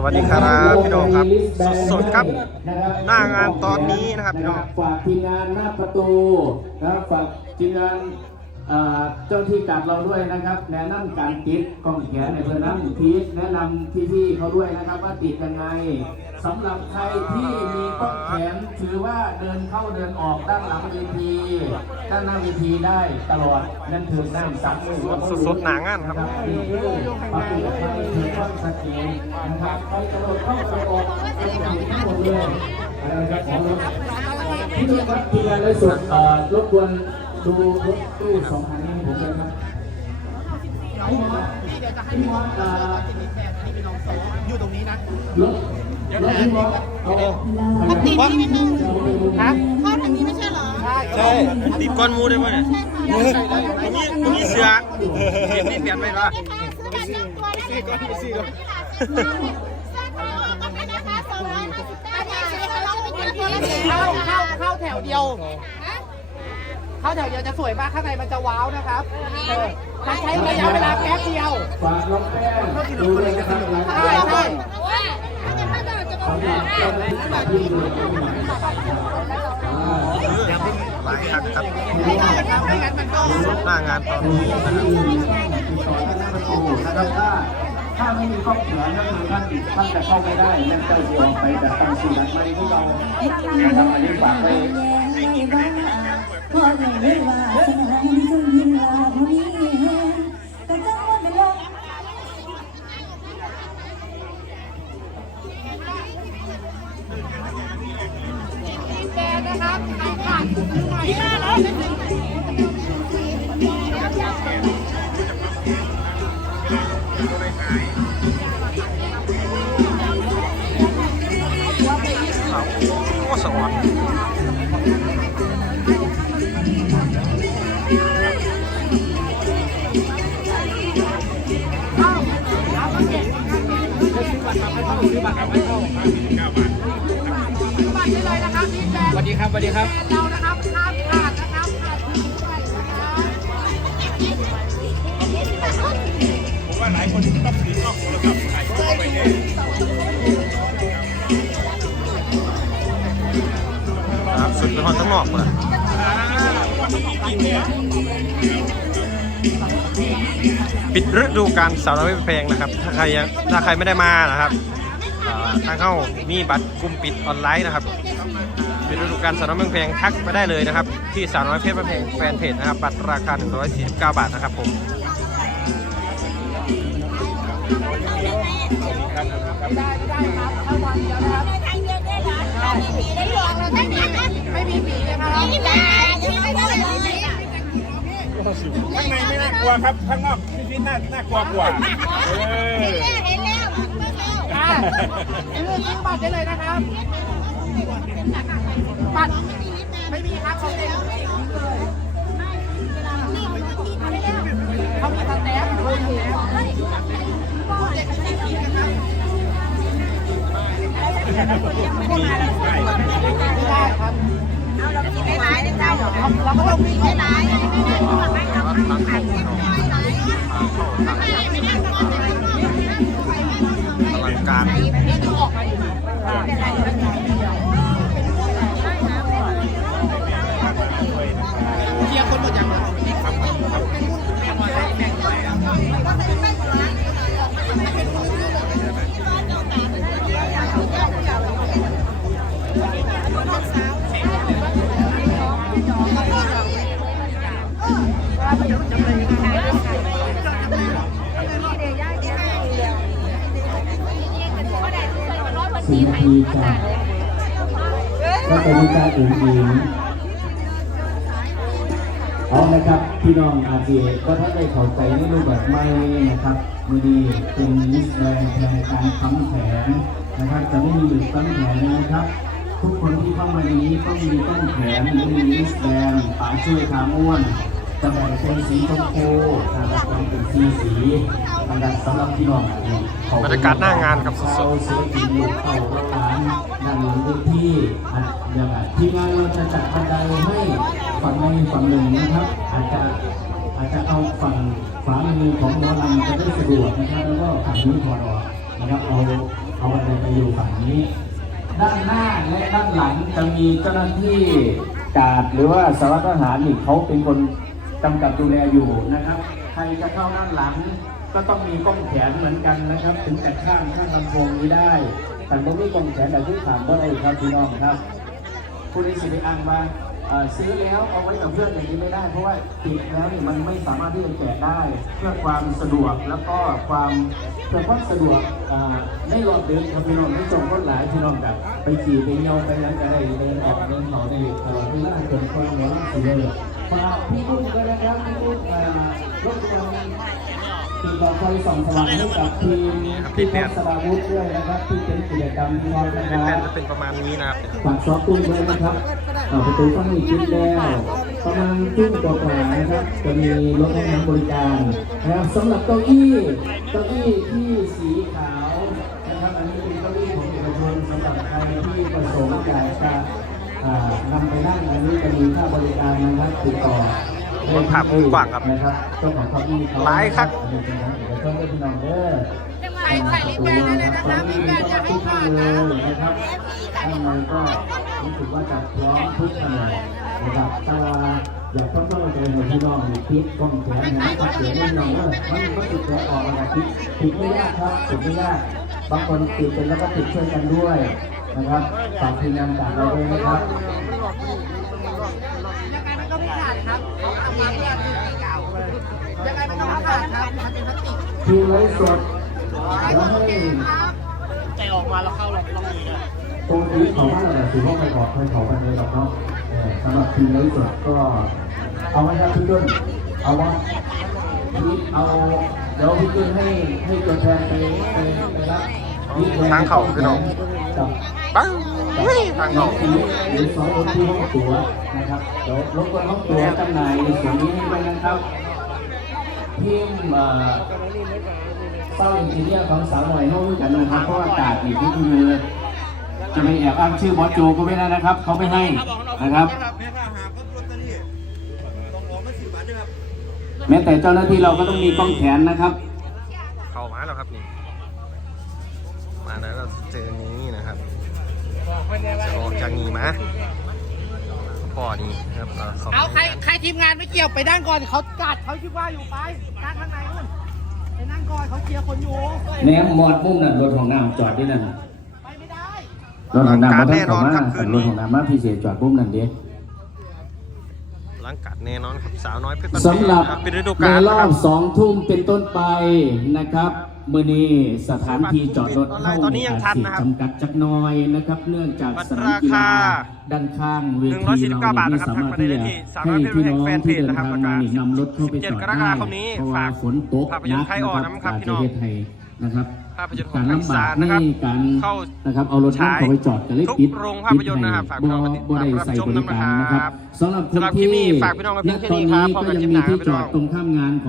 สวัสดีครับพี่น้องครับสดๆครับนะครับ หน้างานตอนนี้นะครับพี่น้องฝากทีมงานหน้าประตูนะครับฝากทีมงาน เจ้าที่การเราด้วยนะครับ แนะนำการติดกล้องแขนในเพื่อนน้ำพีแนะนำพี่ๆเขาด้วยนะครับว่าติดยังไงสำหรับใครที่มีกล้องแขนถือว่าเดินเข้าเดินออกด้านหลังเวทีด้านหน้าเวทีได้ตลอดนั่นคือน้ำซับมือสดๆหนางานครับนี่คือปฏิบัติการถือว่าสักเกนะครับไปกระโดดเข้ากระโดดไปอย่างทั้งหมดเลยนะครับที่นี่ครับทีมงานเลยส่วนเอ่อรบกวน ดูรถตู้สองคันนี้ให้ผมเลยครับพี่มอสพี่มอสเอ่ออยู่ตรงนี้นะรถรถพี่มอสเอามันติดนี่นิดนึงครับเข้าทางนี้ไม่ใช่เหรอ ใช่ใช่ติดก้อนหมูได้ไหมเนี่ยตรงนี้ตรงนี้เสือเปลี่ยนนี่เปลี่ยนไหมล่ะซื้อบัตรหนึ่งตัวได้เลยค่ะซื้อบัตรเสื้อขาวกับธนาคารสองร้อยห้าสิบเก้าบาทซื้อเขาจะเป็นตัวละสี่เข้าร้อยเข้าเข้าแถวเดียว เข้าแถวเดียวจะสวยมากข้างในมันจะว้าวนะครับเออมันใช้ระยะเวลาแป๊บเดียว ฝากน้องแป้งดูเลยนะครับหลังใช่ใช่ว่าถ้าจะไม่ได้จะบอกสำหรับเจ้าหน้าที่ที่ดูตรงนี้อ่าหลายครั้งครับไม่ได้ครับไม่งั้นมันก็สดหน้างานตอนนี้นะครับนะครับ ถ้าไม่มีข้อเขียนก็คือท่านท่านจะเข้าไม่ได้นั่นเจ้าจะออกไปแต่ตังสิ่งนั้นไม่ที่เรานะครับอันนี้ฝากไปพอไม่ได้ว่าสนามจนยินลาผู้นี้แห้งก็จังว่าเป็นลมนะครับใครผ่านหน่อยโบัตรได้เลยนะครับที่แกสวัสดีครับสวัสดีครับเรานะครับห้ามขาดนะครับขาดทุกด้วยนะครับครับสุดเป็นคนข้งนอกเลยปิดฤดูกาลสาวน้อยเพลงนะครับ ถ้าใครยังถ้าใครไม่ได้มานะครับ ทางเข้ามีบัตรกลุ่มปิดออนไลน์นะครับปิดฤดูกาลสาวน้อยเพลงทักไปได้เลยนะครับ ที่สาวน้อยเพชรเพลงแฟนเพจนะครับ บัตรราคา 149 บาทนะครับผมได้ได้ครับถ้าวันเดียวนะครับทางเดียวได้เหรอได้หลอกเราได้ไหมไม่มีผีนะครับไม่ได้ยังไม่ได้เลยข้างในไม่น่ากลัวครับ ข้างนอกพี่พิษน่าน่ากลัวกว่าเออเห็นแล้ว เห็นแล้วอ่าซื้อซื้อบัตรได้เลยนะครับบัตรไม่มีครับเขาเด็กเขามีสแตมป์เขามีแล้วไม่ได้ครับเราก็ไม่หลายนะเจ้าเราก็ต้องวิ่งให้ได้ อลังการ สี่นาทีจ้ะก็จะมีการอื่นอีกเอานะครับพี่น้องอาเจก็ถ้าได้เข้าใจในรูปแบบใหม่นะครับมือดีเป็นมิสแกรนด์แทนการค้ำแขนนะครับ จะไม่มีหยุดค้ำแขนนะครับ ทุกคนที่เข้ามาในนี้ต้องมีต้นแขนหรือมีมิสแกรนด์ป๋าช่วยทาม้วน จะแบ่งเป็นสีชมพูนะครับแบ่งเป็นสีสีนะครับสำหรับพี่น้องอันนี้ขอบคุณบรรยากาศหน้างานครับสดๆเข้าศิลปินอยู่เข้าร้านด้านหลังเวทีอะเดี๋ยวอะทีมงานเราจะจัดบันไดให้ฝั่งในฝั่งหนึ่งนะครับ อาจจะอาจจะเอาฝั่งขวามือของหมอลำจะได้สะดวกนะครับ แล้วก็ฝั่งนี้ถอดออกนะครับเอาเอาบันจะอยู่ฝั่งนี้ ด้านหน้าและด้านหลังจะมีเจ้าหน้าที่การดหรือว่าสารวัตรทหารนี่เขาเป็นคน กำกับดูแลอยู่นะครับ ใครจะเข้าด้านหลัง ก็ต้องมีกล้องแขนเหมือนกันนะครับ ถึงจะข้ามข้ามลำโพงนี้ได้ แต่ต้องมีกล้องแขนแต่ที่ถามว่าอะไรครับพี่น้องครับผู้ได้สิทธิ์อ้างว่าซื้อแล้วเอาไว้กับเพื่อนอย่างนี้ไม่ได้ เพราะว่าติดแล้วนี่มันไม่สามารถที่จะแกะได้ เพื่อความสะดวกแล้วก็ความเพื่อความสะดวกไม่รอเดินครับพี่น้องไม่จงก็หลายพี่น้องแบบไปขี่ไปเที่ยวไปยังได้เดินออกเดินเขาได้ตลอดเวลาจนคนหัวเราะเสียเลย ฝากพี่ตุ้มด้วยนะครับพี่ตุ้มรบกวนติดต่อไฟส่องสว่างให้กับทีมที่พัสราวุธด้วยนะครับที่เป็นกิจกรรมที่เรานะคเป็นแผ่รันบจะเป็นประมาณนี้นะครับฝากซอฟตุ้มด้วยนะครับเอ่อประตูฝั่งนี้คิดแล้วประมาณจุ้งกว่าๆนะครับจะมีรถห้องน้ำบริการนะครับสำหรับเก้าอี้เก้าอี้ที่สีขาวนะครับอันนี้เป็นเก้าอี้ของเอกชนสำหรับใครที่ประสงค์อยากจะ นำไปนั่งอันนี้จะมีค่าบริการนะครับติดต่อคนขับมุมกว้างครับนะครับเจ้าของเก้าอี้เขาหลายครับอันนี้เป็นของเอกชนด้วยพี่น้องเด้อใส่ใส่ลิปแบนได้เลยนะครับลิปแบนจะให้ทุกผ่าท่านนเลนะยนะครับข้างในก็รู้สึกว่าจะพร้อมทุกแผนกนะครับถ้าอยากต้องต้องใจในพี่น้องมีคลิปกล้องแขนนะครับเดี๋ยวพี่น้องว่ามันก็ติดแขนออกมาจากคลิปติดไม่ยากครับติดไม่ยากบางคนติดเป็นแล้วก็ติดช่วยกันด้วย นะครับฝากทีมงานจากเราด้วยนะครับยังไงมันก็ไม่ขาดครับเขาทำมาเพื่อที่เก่ายังไงมันก็ไม่ขาดครับมันเป็นพลาสติกทีมไลฟ์สดแล้วให้ครับใจออกมาแล้วเข้าเราต้องมีนะตรงนี้เขาว่าอะไรถือว่าไปบอกไปขอกันเลยหรอกเนาะเออสำหรับทีมไลฟ์สดก็เอาไว้ครับพี่จุนเอาว่าพี่เอาเดี๋ยวพี่ขึ้นให้ให้ตัวแทนไปไปไปรับทางเขาพี่น้องกับ ปังเฮ้ยทางเขาหรือสองคนที่ห้องตั๋วนะครับเดี๋ยวรบกวนห้องตั๋วจำหน่ายในส่วนนี้ให้ด้วยนะครับทีมเอ่อเศร้าอินจิเนียร์ของสาวหน่อยห้องกันนะครับเพราะว่าอากาศนี่ที่คือจะไปแอบอ้างชื่อบอสโจก็ไม่ได้นะครับ เขาไม่ให้นะครับแม้แต่เจ้าหน้าที่เราก็ต้องมีกล้องแขนนะครับ เข้ามาแล้วครับนี่ มาแล้วเราเจอนี้นะครับ จะออกจากนี้มาพ่อนี่ครับเราสองเอาใครใครทีมงานไม่เกี่ยวไปนั่งก่อนเขากัดเขาคิดว่าอยู่ไปนั่งข้างในนู่นไปนั่งก่อนเขาเคลียร์คนอยู่แนมมอดมุมนั่นรถของน้ำจอดที่นั่นน่ะไปไม่ได้รถของน้ำมาแน่ทั้งนขออนงครับคืมานรนี้ถของน้ำมาพิเศษจอดมุมนั่นเด้หลังกัดแน่นอนครับสาวน้อยเพชรสำหรับครับเป็นฤดูในกาลรนะอครับบสองทุ่มเป็นต้นไปนะครับ มือนี้สถานที่จอดรถเข้าตอนนี้ยังทันนะครับจำกัดจักหน้อยนะครับ เนื่องจากบัตรสนามกีฬาราคาด้านข้างเวที149เราบาทไม่นะครับสามารถทักมาได้ที่ที่จะสามให้ร้อยพี่น้องแฟนเพที่จเดินนะครับทางมานี่นำรถเข้าไปจอด17กรกได้ฎาคมนี้เพราะว่าฝากฝนตกภาพยนตร์ไทยออนนะครับอาจพี่น้จะองเฮ็ดให้นะครับภาพยนตร์ขอกางรทางอีลำบาสากนในนะครับการเข้านะครับเอารถน้ำเข้าไปจอดกันเลยทุกปิดโรงภาพยนตร์นะครับฝากพี่น้องมาติดบ่ตามได้รับใส่ชมบริการนะนะคครัรับบสำหรับคนสำหรับคลิปที่นี้ฝากพี่น้องไว้เพียงแค่ตอนนี้ครันี้บพบก็กันยังคลิปหมีน้าที่ครับจอดพี่น้องตรงข้ามงานของ